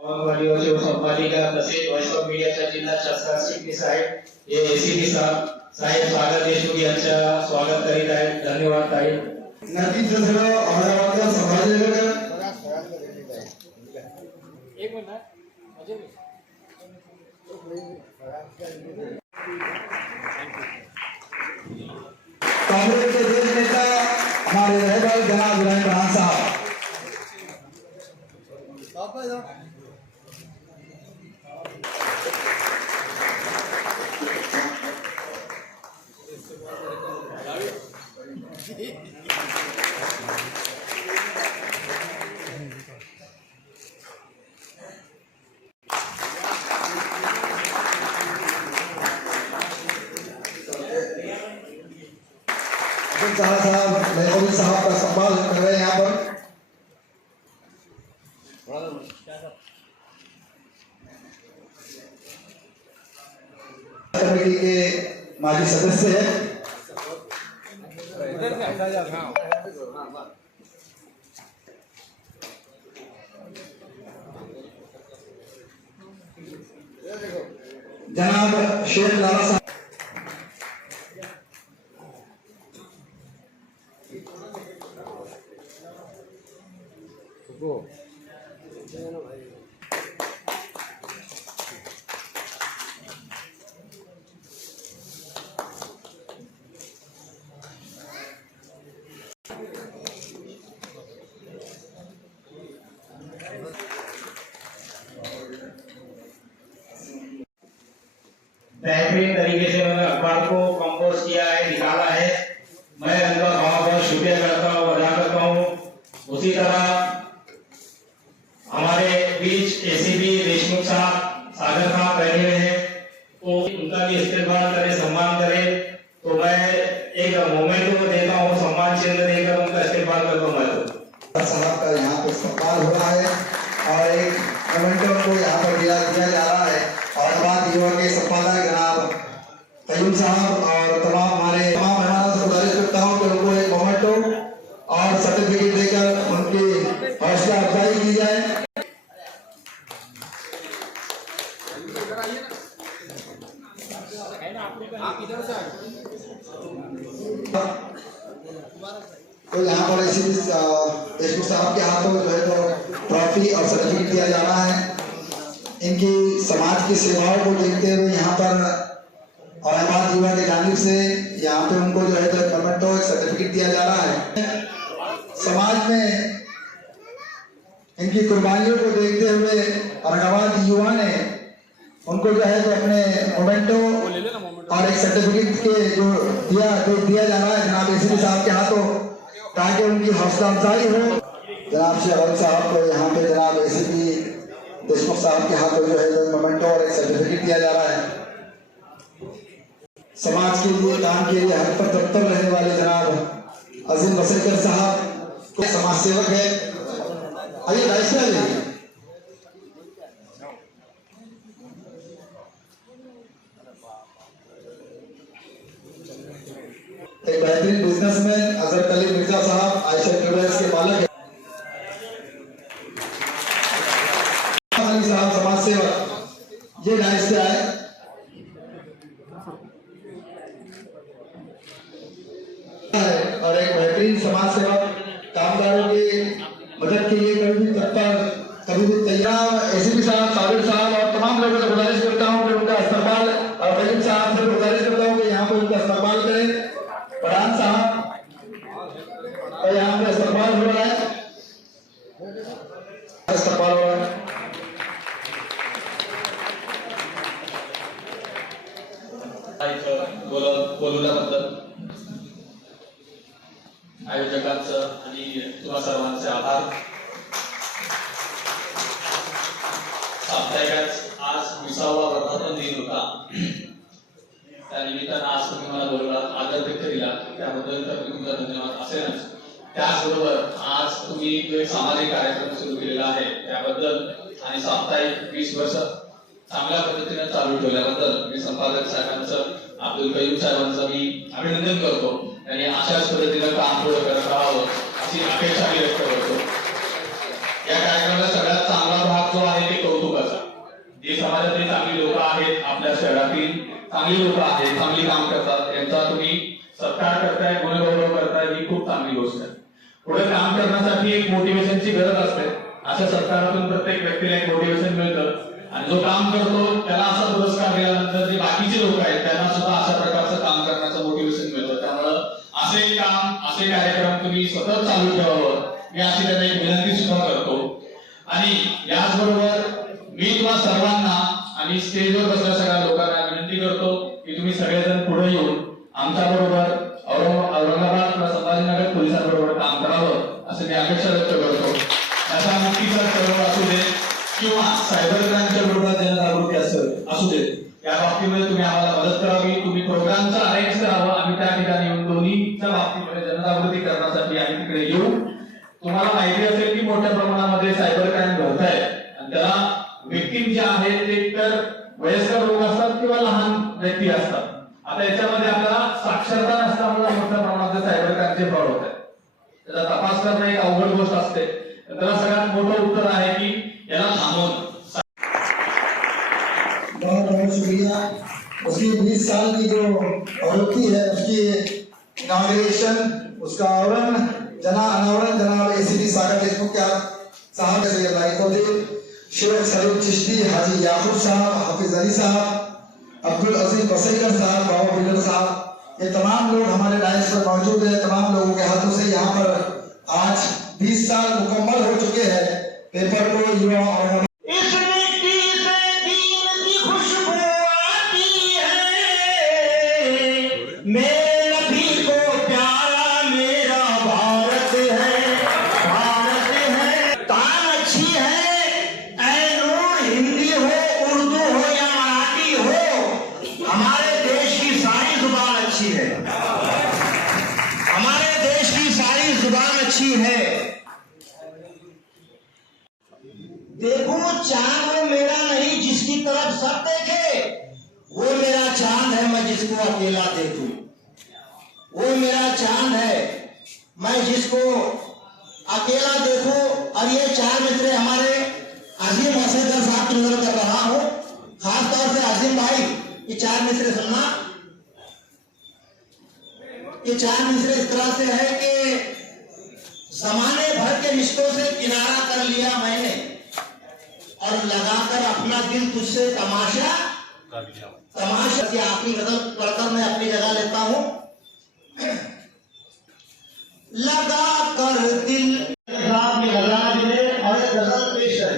अंगणवाडी संपादिका तसेच voice of मीडियाच्या जिल्हा शास्त्रज्ञ साहेब हे एसीपी साहेब सागर देशमुख यांच्या स्वागत करीत आहेत. धन्यवाद ताई. नक्कीच सगळं औरंगाबादचा समाज एक मिनट कांग्रेस के देश नेता हमारे रहबर जनाब इब्राहिम खान साहब। साहब महबूब साहब का संभाल कर रहे हैं यहाँ पर। कमेटी के माजी सदस्य हैं जनाब शेख लाला साहब। बेहतरीन तरीके से उन्होंने अखबार को कंपोज किया है, निकाला है। मैं उनका बहुत बहुत शुक्रिया करता हूँ, अदा करता हूँ। उसी तरह हमारे बीच एसीपी देशमुख साहब सागर साहब बैठे हुए हैं, तो उनका भी इस्तेमाल करे, सम्मान करे। तो मैं एक मोमेंट को देता हूँ, सम्मान चिन्ह देकर उनका इस्तेमाल करता हूँ। मैं साहब का यहाँ पे सम्मान हो रहा है और एक मोमेंटो को यहाँ पर दिया जा रहा है। औरंगाबाद युवा के संपादक जनाब कयूम साहब और तमाम हमारे तमाम मेहमानों से गुजारिश करता हूँ कि उनको एक मोमेंटो और सर्टिफिकेट देकर उनकी हौसला अफजाई की जाए। तो यहाँ पर इसी देशमुख साहब के हाथों जो है तो ट्रॉफी और सर्टिफिकेट दिया जा रहा है। इनकी समाज की सेवाओं को देखते हुए यहाँ पर औरंगाबाद युवा की जानिब से यहाँ पे उनको जो है तो मोमेंटो एक सर्टिफिकेट दिया जा रहा है। समाज में इनकी कुर्बानियों को देखते हुए औरंगाबाद युवा ने उनको जो है तो अपने मोमेंटो और एक सर्टिफिकेट के जो दिया जा रहा है जनाब एसीपी साहब के हाथों, ताकि उनकी हौसला अफजाई हो। जनाब शेख साहब को यहाँ पे जनाब एसीपी देशमुख साहब के हाथों जो है तो मोमेंटो और एक सर्टिफिकेट दिया जा रहा है। समाज के लिए काम के लिए हर पर तत्पर रहने वाले जनाब अजीम वसेकर साहब समाज सेवक है। आइए दायित्व लेंगे। एक बेहतरीन बिजनेसमैन अजहर कलीम मिर्जा साहब आयशा ट्रेवल्स के मालिक साहब समाज सेवक, ये लाइन से आए। और एक बेहतरीन समाज सेवक कामगारों की मदद के लिए कभी भी तत्पर, कभी भी तैयार। एसीपी साहब, साबिर साहब और तमाम लोगों से गुजारिश करता हूँ कि उनका इस्तेमाल, और कलीम साहब से गुजारिश करता हूँ कि यहाँ पर उनका इस्तेमाल करें। प्रधान साहब और यहाँ पे इस्तेमाल हो रहा है, इस्तेमाल हो रहा है। बोलवल्याबद्दल आयोजकांचं आणि तुम्हा सर्वांचे आभार. साप्ताहिकात आज 20वा वर्धापन दिन होता, त्यानिमित्तानं आज तुम्ही मला बोलवलात, आदर व्यक्त केला, त्याबद्दल तर तुमचा धन्यवाद असेलच. त्याचबरोबर आज तुम्ही जो एक सामाजिक कार्यक्रम सुरू केलेला आहे त्याबद्दल आणि साप्ताहिक 20 वर्ष चांगल्या पद्धतीने चालू ठेवल्याबद्दल मी संपादक साहेबांचं, अब्दुल कयूम साहेबांचं मी अभिनंदन करतो. आणि अशाच पद्धतीने काम पुढे करत राहावं अशी अपेक्षा मी व्यक्त करतो. या कार्यक्रमाचा सगळ्यात चांगला भाग जो आहे ते चांगली लोक आहेत, चांगली काम करतात, यांचा तुम्ही सत्कार करताय, गुणगौरव करताय, ही खूप चांगली गोष्ट आहे. पुढे काम करण्यासाठी एक मोटिवेशनची गरज असते. अशा सत्कारातून प्रत्येक व्यक्तीला एक मोटिवेशन मिळतं आणि जो काम करतो त्याला असा पुरस्कार दिल्यानंतर जे बाकीचे लोक आहेत त्यांना सुद्धा अशा प्रकारचं काम करण्याचं मोटिवेशन मिळतं. त्यामुळं असे काम, असे कार्यक्रम तुम्ही सतत चालू ठेवावं, मी अशी त्यांना एक विनंती सुद्धा करतो. आणि याचबरोबर मी तुम्हा सर्वांना आणि स्टेजवर बसलेल्या सगळ्या लोकांना विनंती करतो की तुम्ही सगळेजण पुढे येऊन आमच्या बरोबर औरंगाबाद किंवा संभाजीनगर पोलिसांबरोबर काम करावं असं मी अपेक्षा व्यक्त करतो. त्याचा मुक्तीचा चळवळ असू दे किंवा सायबर क्राईमच्या विरोधात जनजागृती असू दे, या बाबतीमध्ये तुम्ही आम्हाला मदत करावी. तुम्ही प्रोग्रामचं अरेंज करावं, आम्ही त्या ठिकाणी येऊन दोन्हीच्या बाबतीमध्ये जनजागृती करण्यासाठी आम्ही तिकडे येऊ. तुम्हाला माहिती असेल की मोठ्या प्रमाणामध्ये सायबर क्राईम घडत आहे आणि त्याला विक्टिम जे आहेत ते तर वयस्कर लोक असतात किंवा लहान व्यक्ती असतात. आता याच्यामध्ये आपल्याला साक्षरता नसल्यामुळे मोठ्या प्रमाणात सायबर क्राईमचे फ्रॉड होत आहेत. त्याचा तपास करणं एक अवघड गोष्ट असते. त्याला सगळ्यात मोठं उत्तर आहे की याला थांबवणं. बहुत बहुत शुक्रिया. उसकी 20 साल की जो प्रवृत्ति है उसकी इनॉग्रेशन, उसका अनावरण जनाब एसीपी सागर देशमुख साहब के लाइकोदिल, शेख सलीम चिश्ती, हाजी याकूब साहब, हाफिज अली साहब, अब्दुल अजीज बसैर साहब, बाबा बिलर साहब, ये तमाम लोग हमारे डायस पर मौजूद हैं. तमाम लोगों के हाथों से यहाँ पर आज 20 साल मुकम्मल हो चुके हैं पेपर को युवा और देखो चांद वो मेरा नहीं जिसकी तरफ सब देखे, वो मेरा चांद है मैं जिसको अकेला देखूं. वो मेरा चांद है मैं जिसको अकेला देखूं. और ये चार मित्र हमारे अजीम मसेदर साहब की नजर कर रहा हूं, खास तौर से अजीम भाई. ये चार मित्र सुनना, ये चार मित्र इस तरह से है कि जमाने भर के रिश्तों से किनारा कर लिया मैंने और लगाकर अपना दिल तुझसे तमाशा की आखिरी गजल पढ़कर मैं अपनी जगह लेता हूं. लगा कर दिल और गजल पेश है.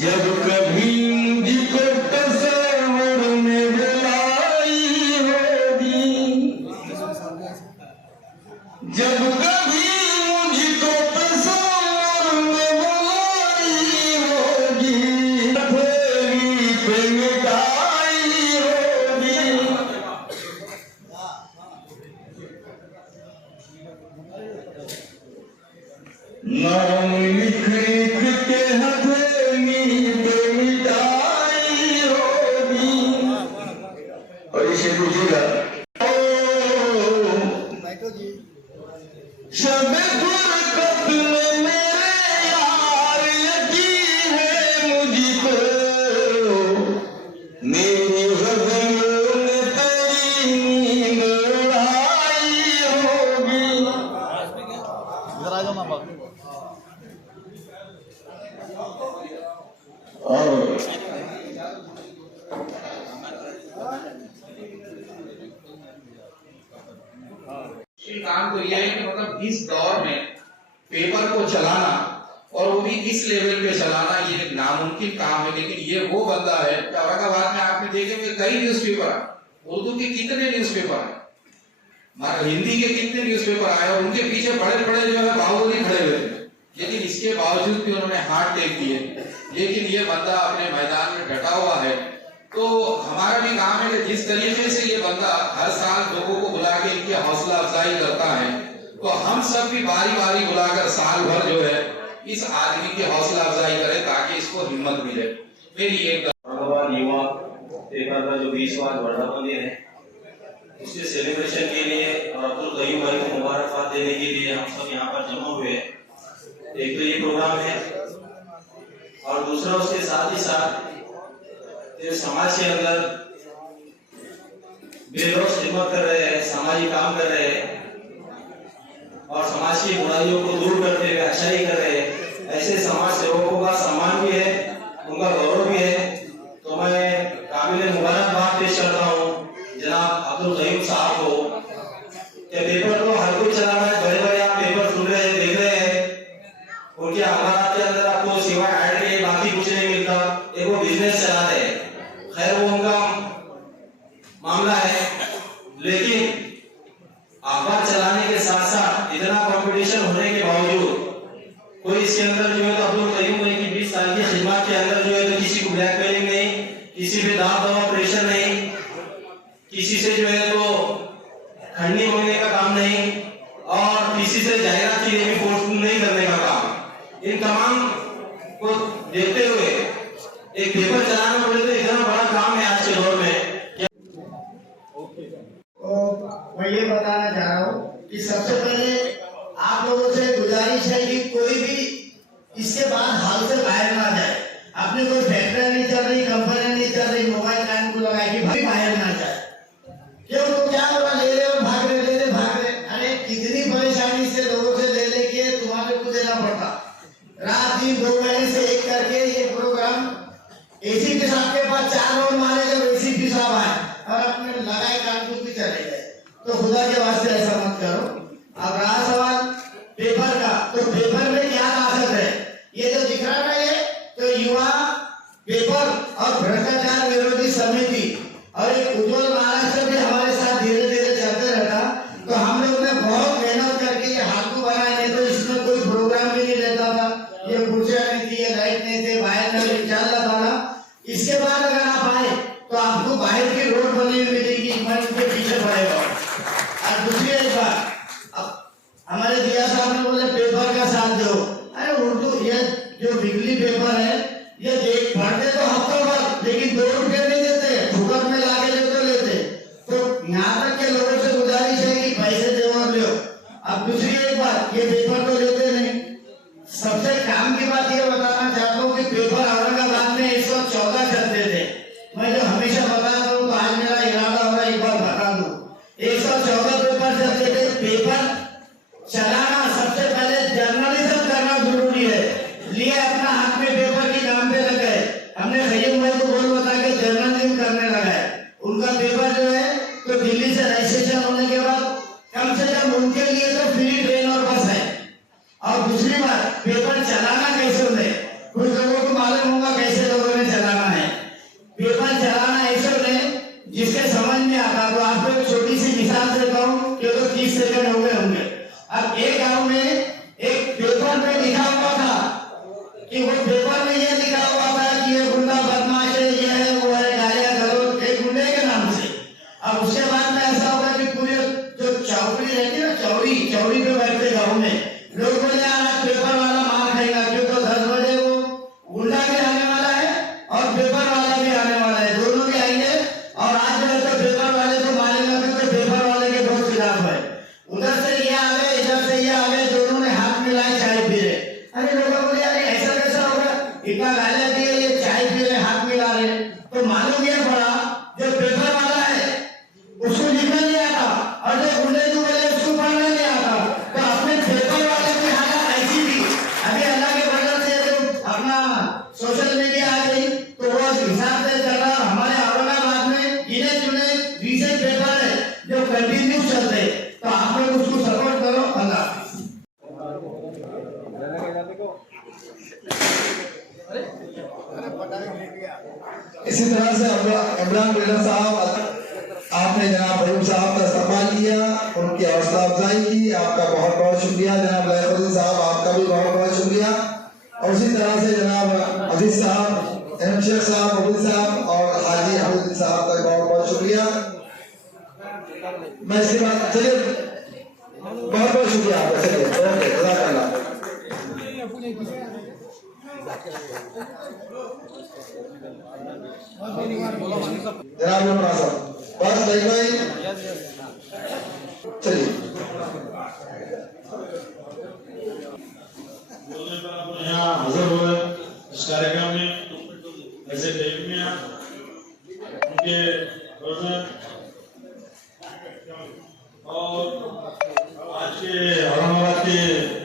जब कभी मुझको तस्वीर में बुलाई होगी, जब कभी मुझको तस्वीर में बुलाई होगी, तेरी पे मिटाई होगी. नाम लिख के हथेली पे मिटाई होगी. और इसे पूछेगा शब फुरकत में मेरे यार यकीन है मुझको, मेरी गज़लों ने तेरी नींद उड़ाई होगी. काम तो यह है कि मतलब इस दौर में पेपर को चलाना और वो भी इस लेवल पे चलाना ये नामुमकिन काम है. लेकिन ये वो बंदा है, औरंगाबाद में आपने देखे हुए कई न्यूज़पेपर उर्दू के कितने न्यूज़पेपर आए, हिंदी के कितने न्यूज़पेपर आए और उनके पीछे बड़े बड़े जो है बाहुबली खड़े हुए थे, लेकिन इसके बावजूद भी उन्होंने हाथ टेक दिए। लेकिन ये बंदा अपने मैदान में डटा हुआ है। तो हमारा भी काम है कि जिस तरीके से ये बंदा हर साल लोगों को बुला के इनकी हौसला अफजाई करता है, तो हम सब भी बारी बारी बुलाकर साल भर जो है इस आदमी की हौसला अफजाई करें ताकि इसको हिम्मत मिले। मेरी एक युवा पेपर का जो 20वां वर्धापन दिन है, उसके सेलिब्रेशन के लिए और अब्दुल कयूम भाई को मुबारकबाद देने के लिए हम सब यहाँ पर जमा हुए हैं। एक तो ये प्रोग्राम है और दूसरा उसके साथ ही साथ जो समाज के अंदर बेलौस खिदमत कर रहे हैं, सामाजिक काम कर रहे हैं और समाज की बुराइयों को दूर करते हुए अच्छाई कर रहे हैं, ऐसे समाज सेवकों का सम्मान भी है, उनका गौरव भी है। तो मैं काबिल मुबारकबाद पेश करता हूँ जनाब अब्दुल कयूम साहब को। पेपर तो हर कोई चला रहा है, बड़े बड़े आप पेपर सुन रहे हैं, देख रहे हैं, उनके अखबार के अंदर आपको सिवाय ऐड के बाकी कुछ नहीं मिलता। एक वो बिजनेस चला रहे हैं, खैर वो उनका मामला है, लेकिन अखबार चलाने के साथ साथ इतना कंपटीशन होने के बावजूद कोई इसके अंदर जो है तो अब्दुल कयूम भाई की 20 साल की खिदमत के अंदर जो है तो किसी को ब्लैकमेलिंग नहीं, किसी पे दाब दबाव प्रेशर नहीं, किसी से जो है तो खंडनी मांगने का काम नहीं और किसी से जायरात के लिए भी फोर्स नहीं करने का काम। इन तमाम को देखते हुए एक पेपर चलाना बोले तो इतना बड़ा काम है आज के दौर में। मैं ये बताना चाह रहा हूँ कि सबसे पहले आप लोगों से गुजारिश है कि कोई भी इसके बाद हाल से बाहर ना जाए। अपनी कोई फैक्ट्री नहीं चल रही, कंपनी नहीं चल रही, मोबाइल कान को लगा के भाई बाहर ना जाए। क्यों तो क्या बोला, ले रहे और भाग रहे। अरे कितनी परेशानी से लोगों से ले लेके तुम्हारे को देना पड़ता। रात दिन 2 महीने से एक करके ये प्रोग्राम एसी साहब के पास 4 राउंड मारे जब एसी साहब आए और अपने लगाए कान को भी चले गए। तो खुदा के वास्ते ऐसा मत करो। अब रहा सवाल पेपर का, तो पेपर में क्या ताकत है? ये जो दिख रहा है, तो युवा पेपर और भ्रष्टाचार विरोधी समिति और एक उज्जवल महाराष्ट्र भी हमारे साथ धीरे धीरे चलते रहता। तो हम लोग ने बहुत मेहनत करके ये हाथू बनाए, नहीं तो इसमें कोई प्रोग्राम भी नहीं लेता था। ये कुर्सियां नहीं थी, ये लाइट नहीं थे, बाहर नहीं चल रहा था। इसके बाद अगर आप आए तो आपको बाहर की रोड बनी हुई मिलेगी, मैं उनके पीछे पड़ेगा। और दूसरी एक बात, हमारे दिया साहब ने बोले पेपर का साथ दो। अरे उर्दू ये जो बिजली पेपर है, ये देख पढ़ते तो हफ्तों भर, लेकिन 2 रुपये नहीं देते, फुकट में लाके लेते लेते। तो यहाँ तक के लोगों से गुजारिश है कि पैसे दे और लो। अब दूसरी एक बात, ये पेपर तो लेते नहीं। सबसे काम की बात ये बताना चाहता हूँ कि पेपर औरंगाबाद में 114 चलते थे। मैं जो हमेशा बताता हूँ, तो आज मेरा इरादा हो रहा है एक बार बता दूं। 114 पेपर चलते थे। पेपर चलाना सबसे पहले जर्नलिज्म करना जरूरी है। लिए अपना हाथ में पेपर की काम पे लग गए। हमने खैयम भाई को बोल बता के जर्नलिज्म करने लगा है। उनका पेपर जो है तो दिल्ली से रजिस्ट्रेशन होने के बाद कम से कम उनके लिए तो फ्री ट्रेन और बस है। और दूसरी बात, पेपर चलाना कैसे होते, कुछ लोगों को मालूम होगा कैसे लोगों ने चलाना है। पेपर चलाना ऐसे होते जिसके समझ में आता। तो आपको एक छोटी सी मिसाल देता हूँ कि तो 30 सेकंड हो गए होंगे। अब एक गांव में एक पेपर में लिखा हुआ था कि वो पेपर में ये लिखा हुआ था कि ये गुंडा बदमाश है, ये है, वो है, गालियां गलौज, एक गुंडे के नाम से। अब उसके बाद में ऐसा होगा कि पूरे जो चौकड़ी रहती है ना, चौड़ी पे बैठते गाँव में लोग बोले यार आज पेपर वाला मार खाएगा, क्यों तो 10 बजे वो गुंडा भी आने वाला है और पेपर वाला भी आने वाला है, दोनों भी आएंगे। और आज जो है तो पेपर वाले को मारेगा तो पेपर वाले के बहुत खिलाफ है। उधर से ये आ गए, इधर से ये आ गए, दोनों ने हाथ मिलाए, चाय पी रहे। अरे लोगों बोले यार ऐसा कैसा होगा, इतना गालियां दिए, ये चाय पी रहे, हाथ मिला रहे। तो मालूम ये पड़ा जो पेपर वाला है उसको लिखना नहीं आता और जो गुंडे को बोले उसको पढ़ना नहीं आता। तो अपने पेपर वाले की हालत ऐसी थी। अभी अल्लाह के बदल से जो अपना सोशल मीडिया आ गई तो वो हिसाब से चल रहा। हमारे औरंगाबाद में गिने चुने 20 पेपर है जो कंटिन्यू चलते। तो आप लोग उसको सपोर्ट करो। अल्लाह इसी तरह से इमरान बिल्डर साहब आपने जनाब भरूम साहब का सम्मान किया, उनकी हौसला अफजाई की, आपका बहुत बहुत शुक्रिया। जनाब लहरुद्दीन साहब, आपका भी बहुत बहुत शुक्रिया। और उसी तरह से जनाब अजीज साहब, अहमद शेख साहब, अब्दुल साहब और हाजी अहमद साहब का बहुत बहुत शुक्रिया। मैं इसके बाद चलिए, बहुत बहुत शुक्रिया आपका। चलिए, ओके, जज़ाकल्लाह। जनाब उमरा साहब, बस भाई चलिए। यहाँ हाजिर हुए इस कार्यक्रम में ऐसे देखनिया उनके और आज के औरंगाबाद के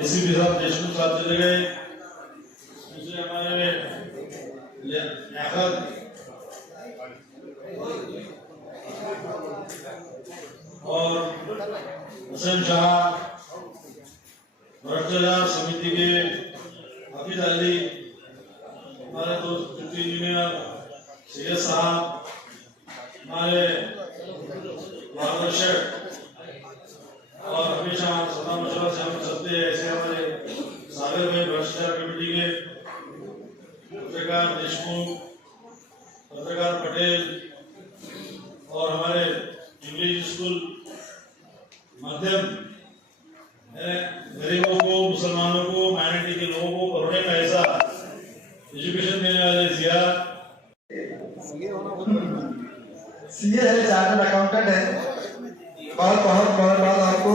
एसीपी साहब देशमुख साहब चले गए। दूसरे हमारे लियाकत और हुसैन शाह भ्रष्टाचार समिति के हाफिज अली, हमारे दोस्त डिप्टी इंजीनियर सैयद साहब, हमारे मार्गदर्शक और हमेशा सदा मशवरा से हम चलते हैं ऐसे हमारे सागर में भ्रष्टाचार कमेटी के पत्रकार देशमुख, पत्रकार पटेल और हमारे इंग्लिश स्कूल मध्यम गरीबों को, मुसलमानों को, माइनॉरिटी के लोगों को करोड़ों पैसा एजुकेशन देने वाले जिया सीए है, चार्टर्ड अकाउंटेंट है। बहुत बहुत बहुत आपको